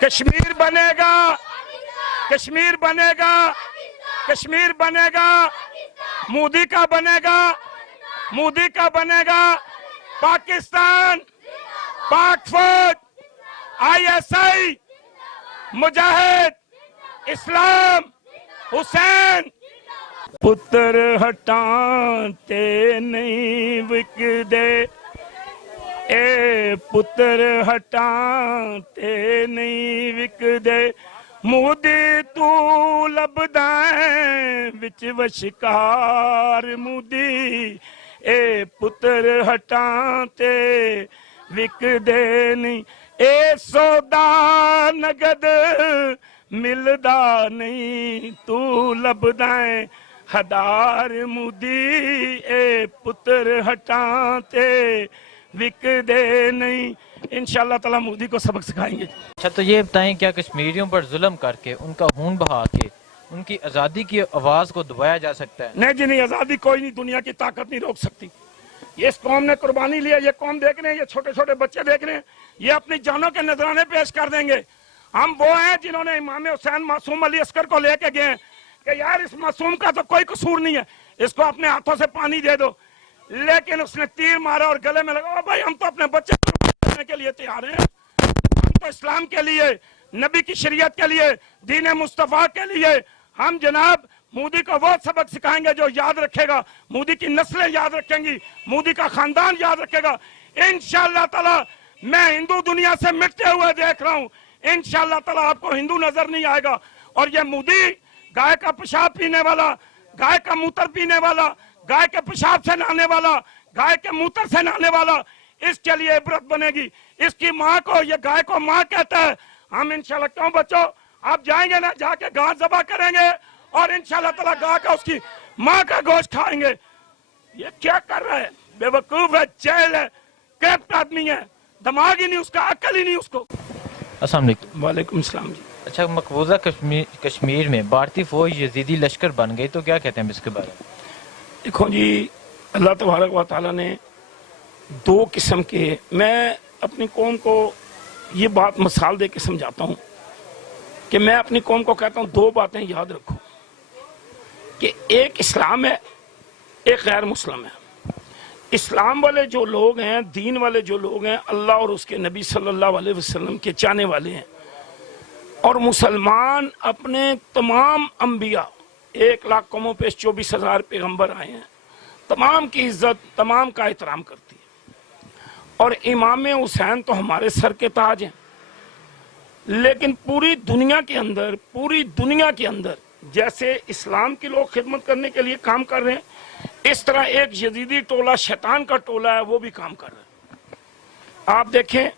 کشمیر بنے گا، کشمیر بنے گا، کشمیر بنے گا، مودی کا بنے گا، مودی کا بنے گا، پاکستان، پاک فوج، آئی ایس آئی، مجاہد، اسلام، حسین۔ پتر ہٹانتے نہیں وکدے، اے پتر ہٹانتے نہیں وکدے، مودی تو لبدائیں وچ وشکار مودی، اے پتر ہٹانتے وکدے نہیں، اے سودا نگد ملدا نہیں، تو لبدائیں ہدار مودی، اے پتر ہٹانتے وک دے نہیں۔ انشاءاللہ تعالی مودی کو سبق سکھائیں گے۔ اچھا تو یہ بتائیں کیا کشمیریوں پر ظلم کر کے ان کا خون بہا کے ان کی آزادی کی آواز کو دبایا جا سکتا ہے؟ نہیں جی نہیں، آزادی کوئی نہیں، دنیا کی طاقت نہیں روک سکتی۔ یہ اس قوم نے قربانی لیا، یہ قوم دیکھ رہے ہیں، یہ چھوٹے چھوٹے بچے دیکھ رہے ہیں، یہ اپنی جانوں کے نذرانے پیش کر دیں گے۔ ہم وہ ہیں جنہوں نے امام حسین معصوم علی عسکر کو لے کے گئے ہیں کہ یار اس معصوم کا تو کوئی قصور نہیں ہے، اس کو اپنے ہاتھوں سے پانی دے دو، لیکن اس نے تیر مارا اور گلے میں لگا۔ بھائی ہم تو اپنے بچے قربان کرنے کے لیے تیار ہیں، ہم تو اسلام کے لیے، نبی کی شریعت کے لیے، دین مصطفیٰ کے لیے ہم جناب مودی کو وہ سبق سکھائیں گے جو یاد رکھے گا، مودی کی نسلیں یاد رکھیں گی، مودی کا خاندان یاد رکھے گا۔ انشاءاللہ تعالی میں ہندو دنیا سے مٹتے ہوئے دیکھ رہا ہوں، انشاءاللہ تعالی آپ کو ہندو نظر نہیں آئے گا۔ اور یہ مودی گائے کا پیشاب پینے والا، گائے کا موتر پینے والا، گائے کے پیشاب سے نہانے والا، گائے کے موتر سے نہانے والا، اس کے لیے عبرت بنے گی۔ اس کی ماں کو، یہ گائے کو ماں کہتا ہے۔ ہم انشاءاللہ، کیوں بچوں آپ جائیں گے نا، جا کے گاں ذبح کریں گے اور انشاءاللہ تعالی گاں کا اس کی ماں کا گوشت کھائیں گے۔ یہ کیا کر رہا ہے؟ بے وقوف ہے، جاہل ہے، کرپٹ آدمی ہے، دماغ ہی نہیں اس کا، عقل ہی نہیں اس کو۔ السلام علیکم۔ وعلیکم السلام جی۔ اچھا مقبوضہ کشمیر میں بھارتی فوج یزیدی لشکر بن گئی تو کیا کہتے ہیں اس کے بارے میں؟ دیکھو جی، اللہ تبارک و تعالیٰ نے دو قسم کے، میں اپنی قوم کو یہ بات مثال دے کے سمجھاتا ہوں کہ میں اپنی قوم کو کہتا ہوں دو باتیں یاد رکھو، کہ ایک اسلام ہے، ایک غیر مسلم ہے۔ اسلام والے جو لوگ ہیں، دین والے جو لوگ ہیں، اللہ اور اس کے نبی صلی اللہ علیہ وسلم کے چاہنے والے ہیں، اور مسلمان اپنے تمام انبیاء، 1,00,000 قوموں پہ 24,000 پیغمبر آئے ہیں، تمام کی عزت، تمام کا احترام کرتی ہے۔ اور امام حسین تو ہمارے سر کے تاج ہیں، لیکن پوری دنیا کے اندر جیسے اسلام کے لوگ خدمت کرنے کے لیے کام کر رہے ہیں، اس طرح ایک یزیدی ٹولہ، شیطان کا ٹولہ ہے، وہ بھی کام کر رہا ہے۔ آپ دیکھیں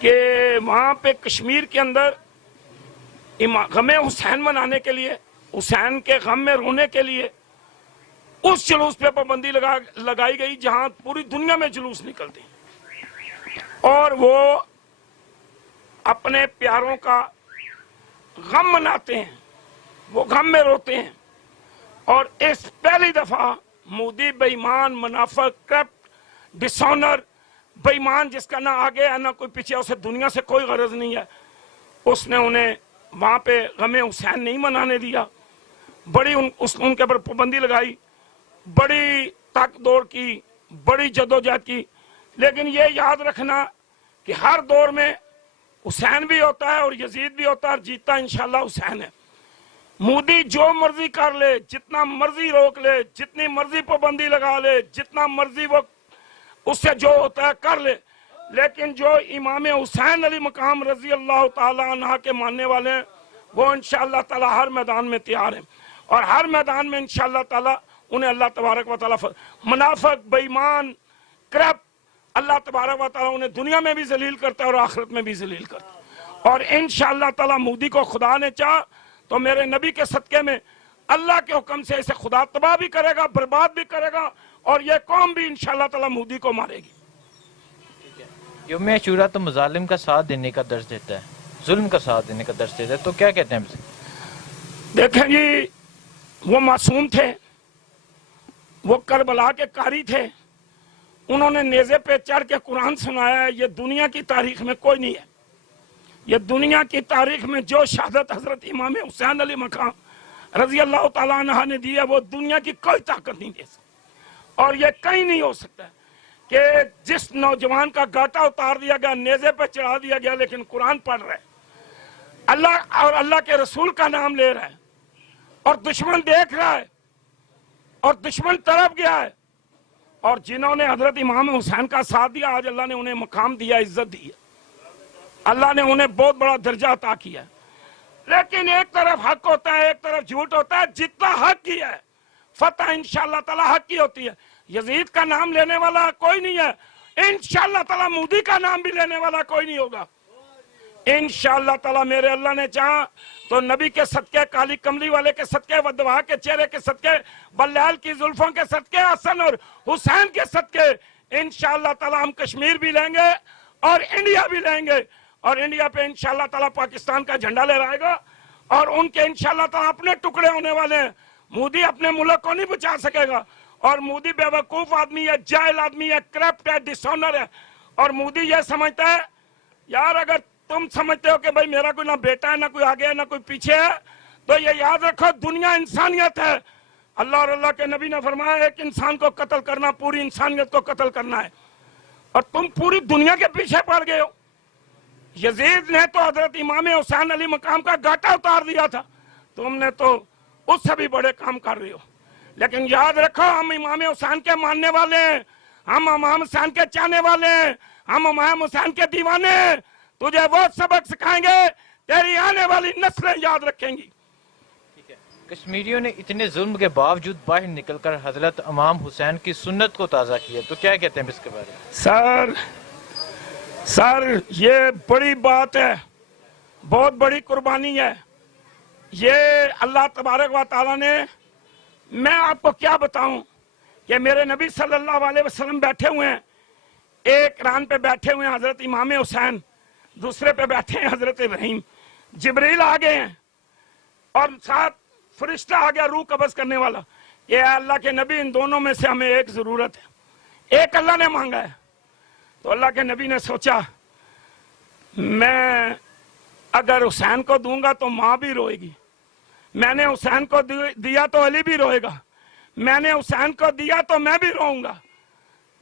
کہ وہاں پہ کشمیر کے اندر غم حسین منانے کے لیے، حسین کے غم میں رونے کے لیے اس جلوس پہ پابندی لگائی گئی جہاں پوری دنیا میں جلوس نکلتے ہیں، اور وہ اپنے پیاروں کا غم مناتے ہیں، وہ غم میں روتے ہیں۔ اور اس پہلی دفعہ مودی بے ایمان، منافق، کرپٹ، ڈس آنر، بے ایمان، جس کا نہ آگے ہے نہ کوئی پیچھے، اسے دنیا سے کوئی غرض نہیں ہے، اس نے انہیں وہاں پہ غم حسین نہیں منانے دیا، بڑی ان کے پر پابندی لگائی، بڑی تک دوڑ کی، بڑی جدوجہد کی۔ لیکن یہ یاد رکھنا کہ ہر دور میں حسین بھی ہوتا ہے اور یزید بھی ہوتا ہے، اور جیتا انشاءاللہ حسین ہے۔ مودی جو مرضی کر لے، جتنا مرضی روک لے، جتنی مرضی پابندی لگا لے، جتنا مرضی وہ اس سے جو ہوتا ہے کر لے، لیکن جو امام حسین علی مقام رضی اللہ تعالی عنہ کے ماننے والے ہیں، وہ انشاءاللہ تعالی ہر میدان میں تیار ہیں، اور ہر میدان میں انشاءاللہ تعالی انہیں اللہ تبارک و تعالی منافق، بے ایمان، کرپٹ، اللہ تبارک و تعالی انہیں دنیا میں بھی ذلیل کرتا ہے اور آخرت میں بھی ذلیل کرتا ہے۔ اور انشاءاللہ تعالی مودی کو خدا نے چاہا تو میرے نبی کے صدقے میں اللہ کے حکم سے اسے خدا تباہ بھی کرے گا، برباد بھی کرے گا، اور یہ قوم بھی انشاءاللہ تعالی مودی کو مارے گی۔ یوم عاشورہ تو مظالم کا ساتھ دینے کا درس دیتا ہے، ظلم کا ساتھ دینے کا درس دیتا ہے، تو کیا کہتے ہیں؟ دیکھیں جی، وہ معصوم تھے، وہ کربلا کے قاری تھے، انہوں نے نیزے پہ چڑھ کے قرآن سنایا ہے، یہ دنیا کی تاریخ میں کوئی نہیں ہے۔ یہ دنیا کی تاریخ میں جو شہادت حضرت امام حسین علی مقام رضی اللہ تعالیٰ عنہ نے دی ہے وہ دنیا کی کوئی طاقت نہیں دے سکتی، اور یہ کہیں نہیں ہو سکتا کہ جس نوجوان کا گاٹا اتار دیا گیا، نیزے پہ چڑھا دیا گیا، لیکن قرآن پڑھ رہا ہے، اللہ اور اللہ کے رسول کا نام لے رہا ہے، اور دشمن دیکھ رہا ہے اور دشمن طرف گیا ہے، اور جنہوں نے حضرت امام حسین کا ساتھ دیا آج اللہ نے انہیں مقام دیا، عزت دی ہے، اللہ نے انہیں بہت بڑا درجہ عطا کیا ہے۔ لیکن ایک طرف حق ہوتا ہے، ایک طرف جھوٹ ہوتا ہے، جتنا حق کیا ہے فتح انشاءاللہ تعالی حق کی ہوتی ہے۔ یزید کا نام لینے والا کوئی نہیں ہے، انشاءاللہ تعالی مودی کا نام بھی لینے والا کوئی نہیں ہوگا انشاءاللہ تعالی۔ میرے اللہ نے چاہا تو نبی کے صدقے، کالی کملی والے کے صدقے، ودوا کے چہرے کے صدقے، بلیال کی زلفوں کے صدقے، حسن اور حسین کے صدقے انشاءاللہ تعالی ہم کشمیر بھی لیں گے اور انڈیا بھی لیں گے، اور انڈیا پہ انشاءاللہ تعالی پاکستان کا جھنڈا لہرائے گا، اور ان کے انشاءاللہ تعالی اپنے ٹکڑے ہونے والے ہیں۔ مودی اپنے ملک کو نہیں بچا سکے گا، اور مودی بے وقوف آدمی ہے، جاہل آدمی ہے، کرپٹ ہے، ڈسونر ہے، اور مودی یہ سمجھتا ہے یار اگر تم سمجھتے ہو کہ بھائی میرا کوئی نہ بیٹا ہے، نہ کوئی آگے ہے، نہ کوئی پیچھے ہے، تو یہ یاد رکھو دنیا انسانیت ہے۔ اللہ اور اللہ کے نبی نے فرمایا ایک انسان کو قتل کرنا پوری انسانیت کو قتل کرنا ہے، اور تم پوری دنیا کے پیچھے پڑ گئے ہو۔ یزید نے تو حضرت امام حسین علی مقام کا گاٹا اتار دیا تھا، تم نے تو اس سے بھی بڑے کام کر رہے ہو۔ لیکن یاد رکھو ہم امام حسین کے ماننے والے ہیں، ہم امام حسین کے چاہنے والے ہیں، ہم امام حسین کے دیوانے ہیں۔ تجھے وہ سبق سکھائیں گے تیری آنے والی نسلیں یاد رکھیں گی۔ کشمیریوں نے اتنے ظلم کے باوجود باہر نکل کر حضرت امام حسین کی سنت کو تازہ کیا، تو کیا کہتے ہیں اس کے بارے میں؟ سر یہ بڑی بات ہے، بہت بڑی قربانی ہے یہ اللہ تبارک و تعالیٰ نے۔ میں آپ کو کیا بتاؤں کہ میرے نبی صلی اللہ علیہ وسلم بیٹھے ہوئے ہیں، ایک ران پہ بیٹھے ہوئے ہیں حضرت امام حسین، دوسرے پہ بیٹھے ہیں حضرت ابراہیم، جبریل آ گئے ہیں اور ساتھ فرشتہ آ گیا روح قبض کرنے والا، یہ اللہ کے نبی ان دونوں میں سے ہمیں ایک ضرورت ہے، ایک اللہ نے مانگا ہے۔ تو اللہ کے نبی نے سوچا میں اگر حسین کو دوں گا تو ماں بھی روئے گی، میں نے حسین کو دیا تو علی بھی روئے گا، میں نے حسین کو دیا تو میں بھی روؤں گا،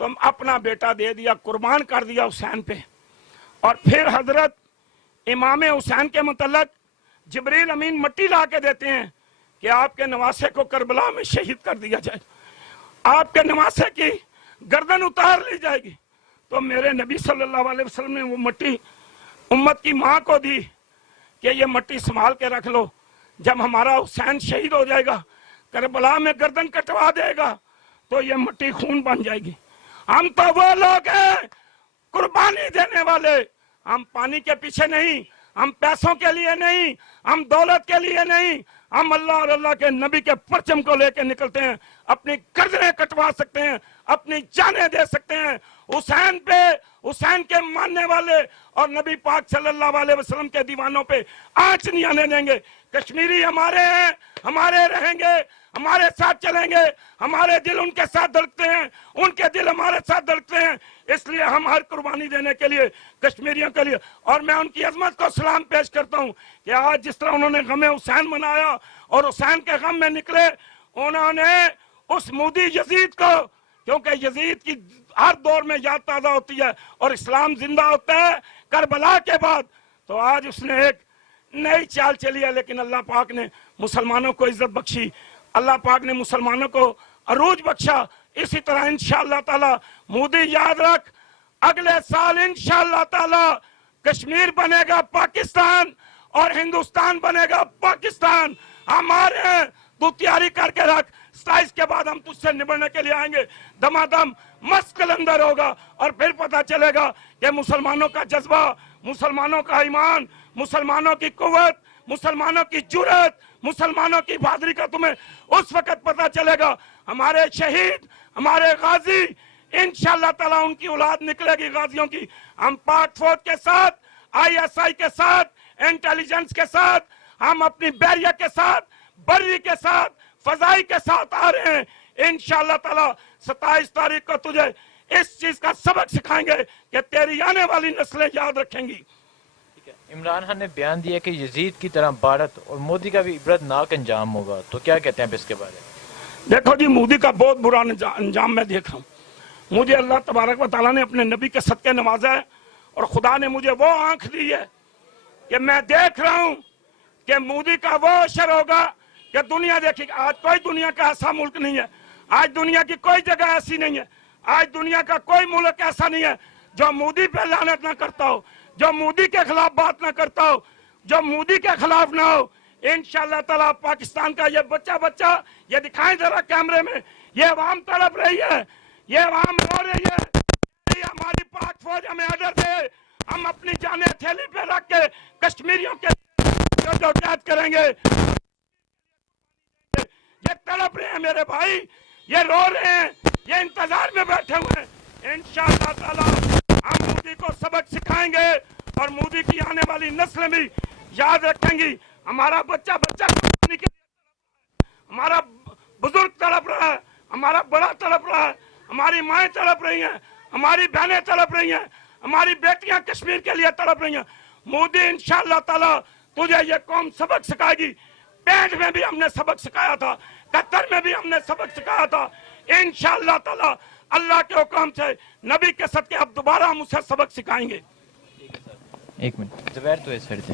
تو اپنا بیٹا دے دیا، قربان کر دیا حسین پہ۔ اور پھر حضرت امام حسین کے متعلق جبریل امین مٹی لا کے دیتے ہیں کہ آپ کے نواسے کو کربلا میں شہید کر دیا جائے، آپ کے نواسے کی گردن اتار لی جائے گی۔ تو میرے نبی صلی اللہ علیہ وسلم نے وہ مٹی امت کی ماں کو دی کہ یہ مٹی سنبھال کے رکھ لو، جب ہمارا حسین شہید ہو جائے گا، کربلا میں گردن کٹوا دے گا تو یہ مٹی خون بن جائے گی۔ ہم تو وہ لوگ ہیں قربانی دینے والے، ہم پانی کے پیچھے نہیں، ہم پیسوں کے لیے نہیں، ہم دولت کے لیے نہیں، ہم اللہ اور اللہ کے نبی کے پرچم کو لے کے نکلتے ہیں، اپنی گردنیں کٹوا سکتے ہیں، اپنی جانیں دے سکتے ہیں، حسین پہ، حسین کے ماننے والے اور نبی پاک صلی اللہ علیہ وسلم کے دیوانوں پہ آنچ نہیں آنے دیں گے۔ کشمیری ہمارے ہیں، ہمارے رہیں گے، ہمارے ساتھ چلیں گے، ہمارے دل ان کے ساتھ دھڑکتے ہیں، ان کے دل ہمارے ساتھ دھڑکتے ہیں، اس لیے ہم ہر قربانی دینے کے لیے کشمیریوں کے لیے، اور میں ان کی عظمت کو سلام پیش کرتا ہوں کہ آج جس طرح انہوں نے غم حسین منایا اور حسین کے غم میں نکلے، انہوں نے اس مودی یزید کو، کیونکہ یزید کی ہر دور میں یاد تازہ ہوتی ہے اور اسلام زندہ ہوتا ہے کربلا کے بعد، تو آج اس نے ایک نئی چال چلی ہے، لیکن اللہ پاک نے مسلمانوں کو عزت بخشی، اللہ پاک نے مسلمانوں کو عروج بخشا۔ اسی طرح انشاءاللہ تعالی مودی یاد رکھ، اگلے سال انشاءاللہ تعالی کشمیر بنے گا پاکستان اور ہندوستان بنے گا پاکستان، ہمارے ہیں، تو تیاری کر کے رکھ، 27 کے بعد ہم تجھ سے نبڑنے کے لیے آئیں گے، دمادم مست کلندر ہوگا، اور پھر پتہ چلے گا کہ مسلمانوں کا جذبہ، مسلمانوں کا ایمان، مسلمانوں کی قوت، مسلمانوں کی جرات، مسلمانوں کی بہادری کا تمہیں اس وقت پتہ چلے گا۔ ہمارے شہید، ہمارے غازی، انشاءاللہ تعالیٰ ان کی اولاد نکلے گی غازیوں کی، ہم پاک فوج کے ساتھ، ISI کے ساتھ، انٹیلیجنس کے ساتھ، ہم اپنی بیریہ کے ساتھ، بری کے ساتھ، فضائی کے ساتھ آ رہے ہیں۔ انشاءاللہ تعالیٰ 27 تاریخ کو تجھے اس چیز کا سبق سکھائیں گے کہ تیری آنے والی نسلیں یاد رکھیں گی۔ عمران خان نے بیان دیا کہ یزید کی طرح بھارت اور مودی کا بھی عبرتناک انجام ہوگا، تو کیا کہتے ہیں آپ اس کے بارے میں؟ دیکھو جی، مودی کا بہت برا انجام میں دیکھ رہا ہوں. مجھے اللہ تبارک و تعالیٰ نے اپنے نبی کے صدقے نوازا ہے، اور خدا نے مجھے وہ آنکھ دی ہے کہ میں دیکھ رہا ہوں کہ مودی کا وہ اثر ہوگا کہ دنیا دیکھے گی. آج کوئی دنیا کا ایسا ملک نہیں ہے، آج دنیا کی کوئی جگہ ایسی نہیں ہے، آج دنیا کا کوئی ملک ایسا نہیں ہے جو مودی پہ لعنت نہ کرتا ہو، جو مودی کے خلاف بات نہ کرتا ہو، جو مودی کے خلاف نہ ہو. انشاءاللہ تعالیٰ پاکستان کا یہ بچہ یہ دکھائیں ذرا کیمرے میں، یہ عوام تڑپ رہی ہے، یہ عوام رو رہی ہے. یہ ہماری پاک فوج ہمیں آرڈر دے، ہم اپنی جانیں تھیلی پہ رکھ کے کشمیریوں کے جو قید کریں گے. یہ تڑپ رہے ہیں میرے بھائی، یہ رو رہے ہیں، یہ انتظار میں بیٹھے ہوئے ہیں. انشاءاللہ تعالی ہم مودی کو سبق سکھائیں گے، اور مودی کی آنے والی نسل بھی یاد رکھیں گی. ہمارا بچہ قربانی کے لیے، ہمارا بزرگ تڑپ رہا ہے، ہمارا بڑا تڑپ رہا ہے، ہماری مائیں تڑپ رہی ہیں، ہماری بہنیں تڑپ رہی ہیں، ہماری بیٹیاں کشمیر کے لیے تڑپ رہی ہیں. مودی انشاءاللہ تعالی تجھے یہ قوم سبق سکھائے گی. 65 میں بھی ہم نے سبق سکھایا تھا، 71 میں بھی ہم نے سبق سکھایا تھا. انشاءاللہ تعالی اللہ کے حکم سے نبی کے صدقے اب دوبارہ ہم اسے سبق سکھائیں گے. ایک منٹ زبیر تو اس سائڈ سے